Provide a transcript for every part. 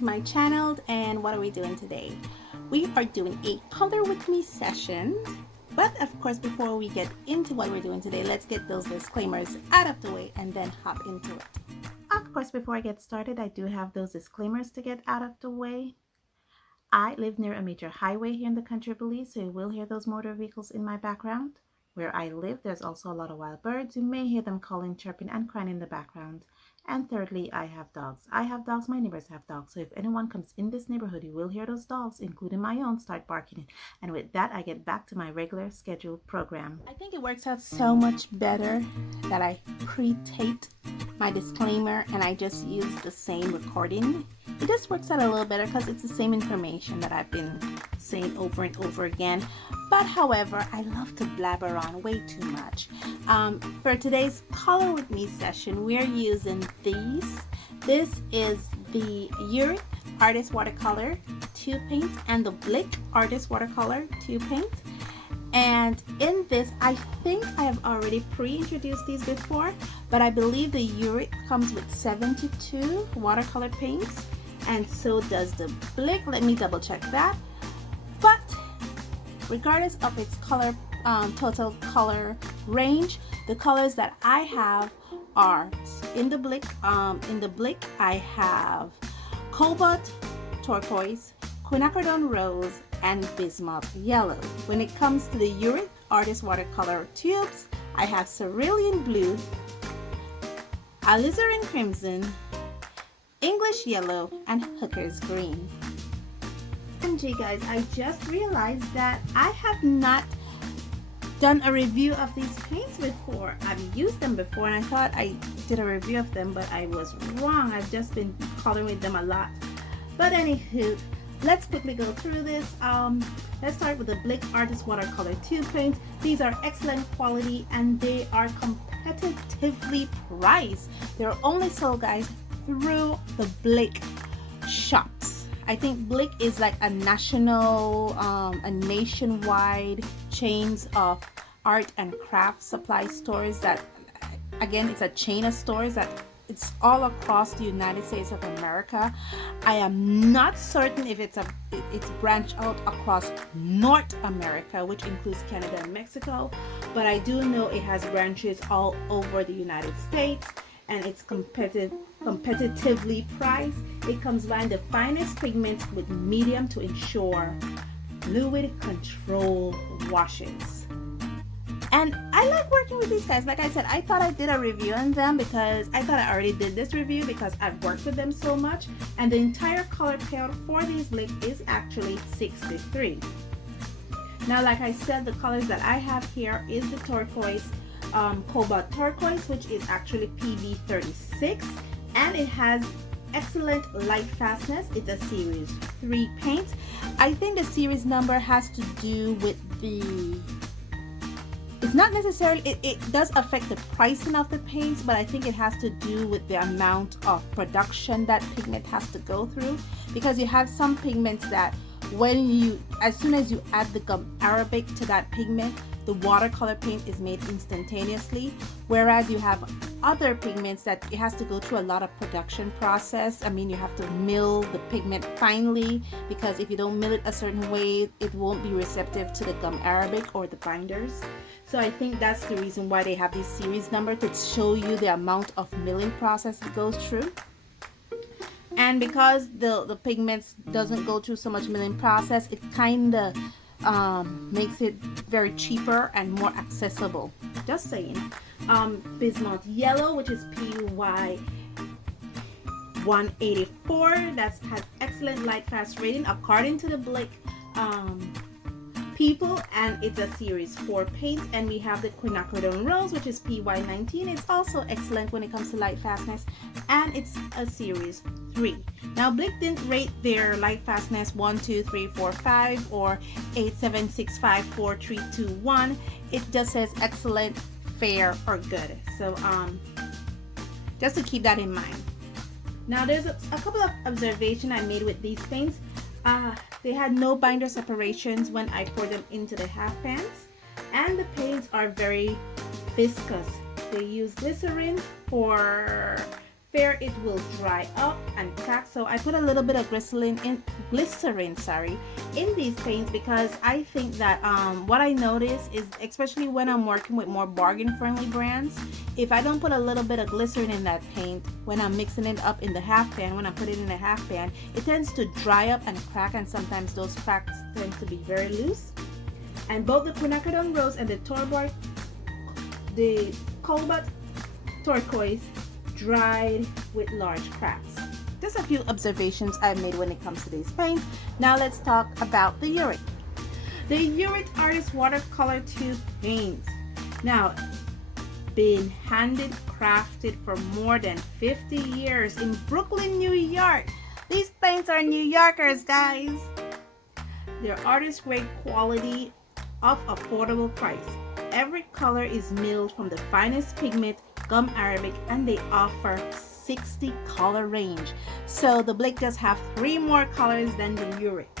to my channel. And what are we doing today? We are doing a color with me session, but of course before we get into what we're doing today, let's get those disclaimers out of the way and then hop into it. Of course, before I get started, I do have those disclaimers to get out of the way. I live near a major highway here in the country of Belize, so you will hear those motor vehicles in my background. Where I live, there's also a lot of wild birds. You may hear them calling, chirping, and crying in the background. And thirdly, I have dogs. I have dogs, my neighbors have dogs. So if anyone comes in this neighborhood, you will hear those dogs, including my own, start barking. And with that, I get back to my regular scheduled program. I think it works out so much better that I pre-taped my disclaimer and I just use the same recording. It just works out a little better because it's the same information that I've been saying over and over again. But however, I love to blabber on way too much. For today's color with me session, we're using these. This is the Utrecht Artist Watercolor 2 paint and the Blick Artist Watercolor 2 paint. And in this, I think I have already pre-introduced these before, but I believe the Utrecht comes with 72 watercolor paints, and so does the Blick. Let me double check that. But regardless of its color, total color range, the colors that I have are in the Blick. I have Cobalt Turquoise, Quinacridone Rose, and Bismuth Yellow. When it comes to the Utrecht Artist Watercolor tubes, I have Cerulean Blue, Alizarin Crimson, English Yellow, and Hooker's Green. OMG guys, I just realized that I have not done a review of these paints before. I've used them before and I thought I did a review of them, but I was wrong. I've just been coloring with them a lot. But anywho, let's quickly go through this. Let's start with the Blick Artist Watercolor 2 paints. These are excellent quality and they are competitively priced. They're only sold, guys, through the Blick shops. I think Blick is like a national, a nationwide chains of art and craft supply stores that, again, it's a chain of stores that it's all across the United States of America. I am not certain if it's branched out across North America, which includes Canada and Mexico, but I do know it has branches all over the United States, and it's competitively priced. It comes by the finest pigments with medium to ensure fluid control washes. And I like working with these guys. Like I said, I thought I did a review on them because I thought I already did this review because I've worked with them so much. And the entire color payout for these Blick is actually 63. Now, like I said, the colors that I have here is the turquoise, Cobalt Turquoise, which is actually PB36. And it has excellent light fastness. It's a series 3 paint. I think the series number has to do with it's not necessarily, it does affect the pricing of the paints, but I think it has to do with the amount of production that pigment has to go through, because you have some pigments that as soon as you add the gum arabic to that pigment, the watercolor paint is made instantaneously, whereas you have other pigments that it has to go through a lot of production process. I mean, you have to mill the pigment finely, because if you don't mill it a certain way, it won't be receptive to the gum arabic or the binders. So I think that's the reason why they have these series number, to show you the amount of milling process it goes through. And because the pigments doesn't go through so much milling process, it kind of makes it very cheaper and more accessible. Just saying. Bismuth Yellow, which is PY 184, that has excellent light fast rating according to the Blick people, and it's a series 4 paint. And we have the Quinacridone Rose, which is PY19. It's also excellent when it comes to light fastness, and it's a series 3. Now, Blick didn't rate their light fastness 1, 2, 3, 4, 5 or 8, 7, 6, 5, 4, 3, 2, 1. It just says excellent, fair, or good. So just to keep that in mind. Now, there's a couple of observations I made with these paints. They had no binder separations when I poured them into the half pans, and the paints are very viscous. They use glycerin for fear it will dry up and crack. So I put a little bit of glycerin in these paints, because I think that what I notice is, especially when I'm working with more bargain friendly brands, if I don't put a little bit of glycerin in that paint when I'm mixing it up in the half pan, when I put it in a half pan, it tends to dry up and crack, and sometimes those cracks tend to be very loose. And both the quinacridone rose and the Cobalt Turquoise dried with large cracks. Just a few observations I've made when it comes to these paints. Now let's talk about the Utrecht. The Utrecht Artist Watercolor 2 paints. Now, been handed crafted for more than 50 years in Brooklyn, New York. These paints are New Yorkers, guys. They're artist grade quality of affordable price. Every color is milled from the finest pigment, gum arabic, and they offer 60 color range. So the Blick does have 3 more colors than the Utrecht.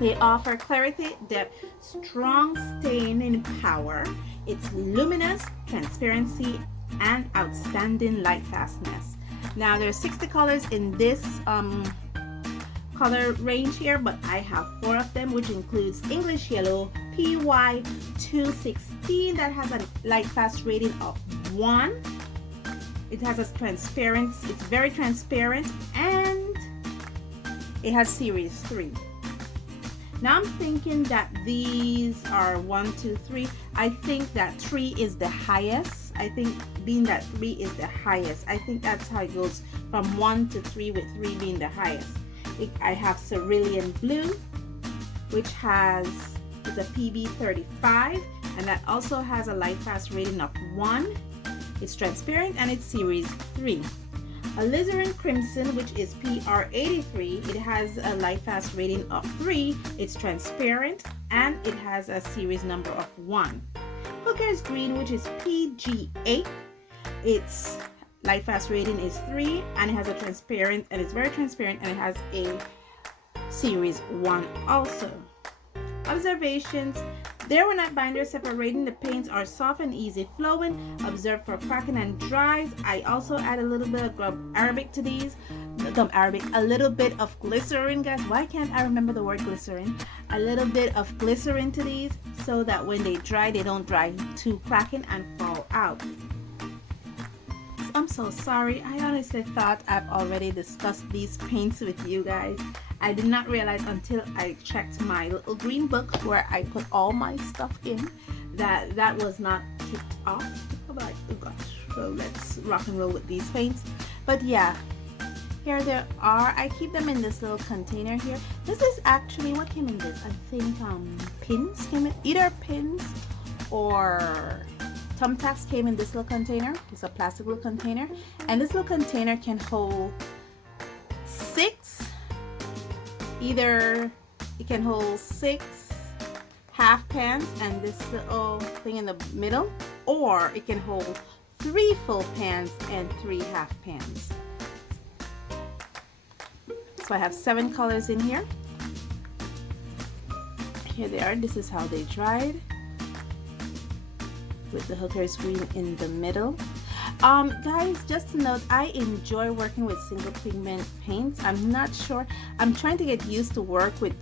They offer clarity, depth, strong staining power. It's luminous, transparency, and outstanding light fastness. Now there's 60 colors in this color range here, but I have 4 of them, which includes English Yellow PY 216 that has a light fast rating of 1. It has a transparent, it's very transparent, and it has series 3. Now I'm thinking that these are 1, 2, 3. I think that 3 is the highest. I think being that 3 is the highest. I think that's how it goes from 1 to 3, with 3 being the highest. I have Cerulean Blue, which has a PB 35, and that also has a light fast rating of 1. It's transparent and it's series 3. Alizarin Crimson, which is PR 83, it has a light fast rating of 3. It's transparent and it has a series number of 1. Hooker's Green, which is PG 8, its light fast rating is 3, and it has a transparent, and it's very transparent, and it has a series 1 also. Observations: there were not binders separating. The paints are soft and easy flowing. Observe for cracking and dries. I also add a little bit of gum arabic to these. A little bit of glycerin, guys. Why can't I remember the word glycerin? A little bit of glycerin to these, so that when they dry, they don't dry too cracking and fall out. I'm so sorry. I honestly thought I've already discussed these paints with you guys. I did not realize until I checked my little green book where I put all my stuff in that that was not tipped off. I'm like, oh gosh. So let's rock and roll with these paints. But yeah, here they are. I keep them in this little container here. This is actually what came in this. I think pins came in, either pins or thumbtacks came in this little container. It's a plastic little container, and this little container can hold 6. Either it can hold 6 half pans and this little thing in the middle, or it can hold 3 full pans and 3 half pans. So I have 7 colors in here. Here they are. This is how they dried, with the Hooker's Green in the middle. Guys, just to note, I enjoy working with single pigment paints. I'm not sure, I'm trying to get used to work with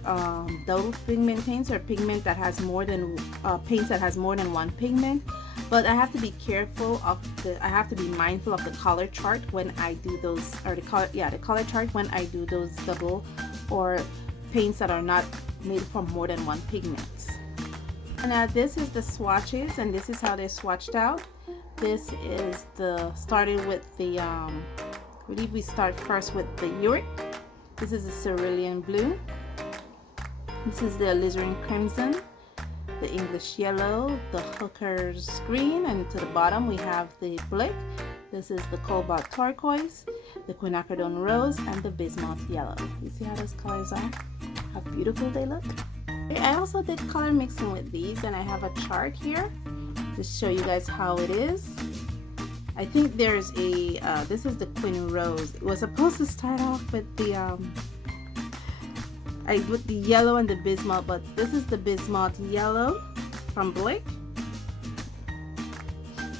double pigment paints, or pigment that has more than paints that has more than one pigment. But I have to be careful of I have to be mindful of the color chart when I do those, or the color chart when I do those double or paints that are not made from more than one pigment. And this is the swatches, and this is how they're swatched out. This is started with the I believe we start first with the Utrecht. This is the Cerulean Blue. This is the Alizarin Crimson, the English Yellow, the Hooker's Green, and to the bottom we have the Blick. This is the Cobalt Turquoise, the quinacridone Rose, and the Bismuth Yellow. You see how those colors are? How beautiful they look. I also did color mixing with these, and I have a chart here to show you guys how it is. I think there's a this is the Quin Rose. It was supposed to start off with the with the yellow and the bismuth, but this is the Bismuth Yellow from Blick.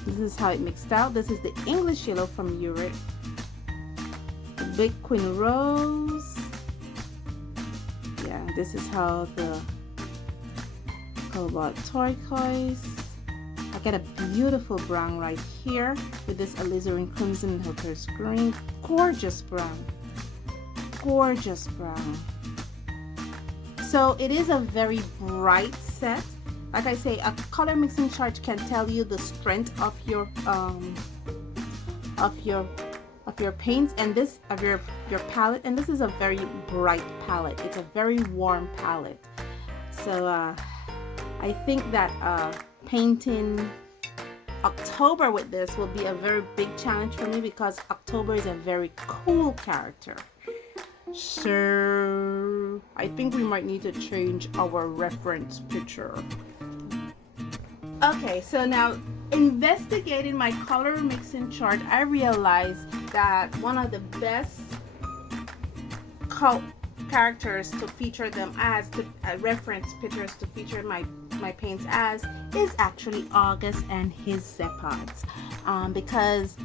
This is how it mixed out. This is the English yellow from Utrecht. The Big Queen Rose. Yeah, this is how the Cobalt Turquoise. I get a beautiful brown right here with this alizarin crimson and hooker's green. Gorgeous brown. Gorgeous brown. So it is a very bright set. Like I say, a color mixing chart can tell you the strength of your paints and this of your palette, and this is a very bright palette. It's a very warm palette. So I think that painting October with this will be a very big challenge for me because October is a very cool character. So I think we might need to change our reference picture. Okay, so now investigating my color mixing chart, I realized that one of the best characters to feature them as, reference pictures to feature my paints as, is actually August and his Zepods, because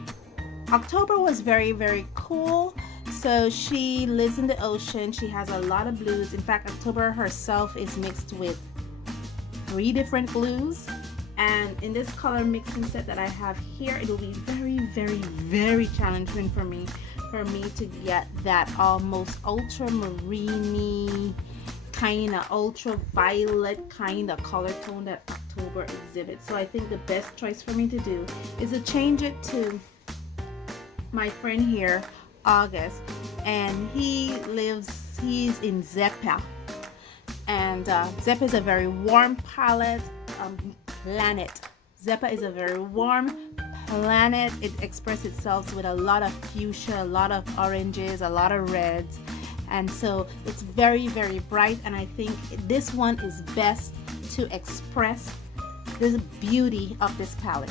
October was very, very cool. So she lives in the ocean. She has a lot of blues. In fact, October herself is mixed with 3 different blues. And in this color mixing set that I have here, it will be very, very, very challenging for me to get that almost ultramarine kind of ultraviolet kind of color tone that October exhibits. So I think the best choice for me to do is to change it to my friend here, August, and he's in Zepa, and Zepa is a very warm palette planet. Zepa is a very warm planet. It expresses itself with a lot of fuchsia, a lot of oranges, a lot of reds, and so it's very, very bright, and I think this one is best to express the beauty of this palette.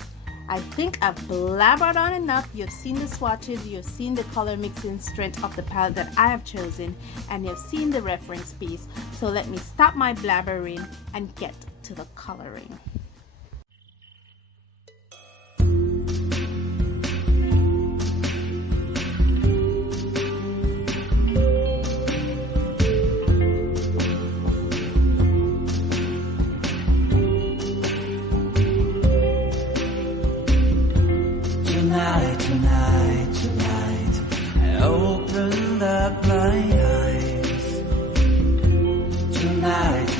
I think I've blabbered on enough. You've seen the swatches, you've seen the color mixing strength of the palette that I have chosen, and you've seen the reference piece. So let me stop my blabbering and get to the coloring. Tonight, I opened up my eyes. Tonight,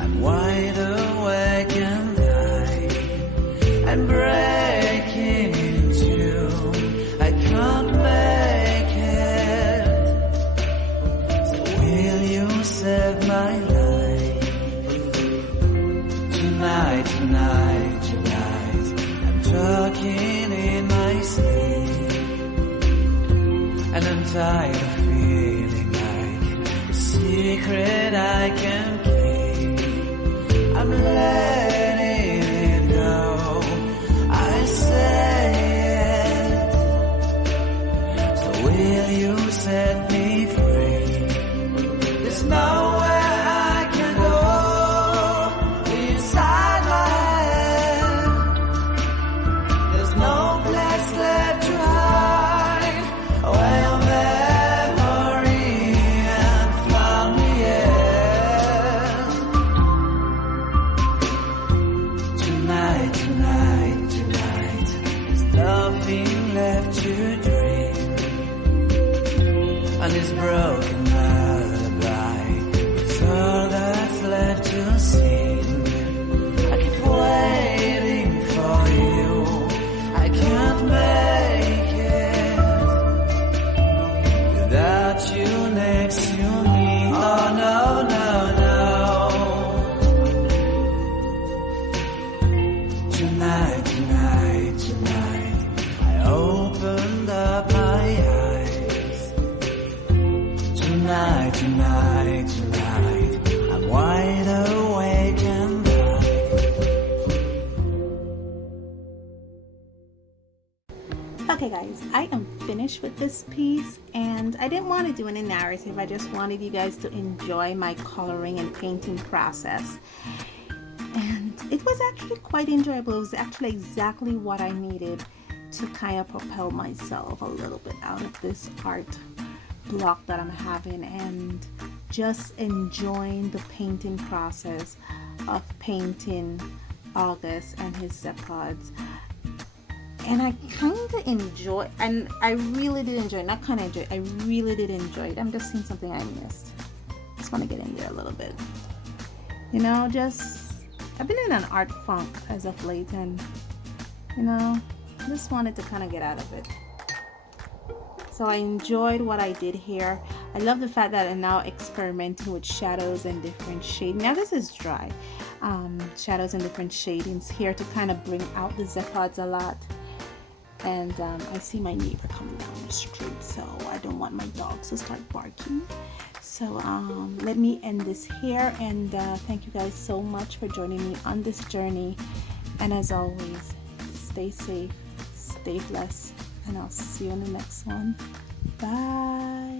I'm wide awake and I'm breaking into. I can't make it. So will you save my life? Tonight, talking in my sleep, and I'm tired of feeling like a secret I can keep. I'm letting it go, I say it. So will you set me free? There's nowhere I can go inside my left to hide away your memory and found me Tonight, there's nothing left to dream. And this broken lullaby is all that's left to sing. I keep waiting for you, I can't make it without you next to me. Oh no. Tonight, I opened up my eyes. Tonight, I'm wide awake and Okay guys, I am finished with this piece, and I didn't want to do any narrative. I just wanted you guys to enjoy my coloring and painting process. and it was actually quite enjoyable. It was actually exactly what I needed to kind of propel myself a little bit out of this art block that I'm having, and just enjoying the painting process of painting August and his zepods. And I kind of enjoy, and I really did enjoy, not kind of enjoy, I really did enjoy it. I'm just seeing something I missed. Just want to get in there a little bit. You know, just, I've been in an art funk as of late, and, you know, just wanted to kind of get out of it. So I enjoyed what I did here. I love the fact that I'm now experimenting with shadows and different shading. Now this is dry. Shadows and different shadings here to kind of bring out the zepods a lot. And I see my neighbor coming down the street, so I don't want my dogs to start barking. So let me end this here, and thank you guys so much for joining me on this journey. And as always, stay safe, stay blessed, and I'll see you in the next one. Bye.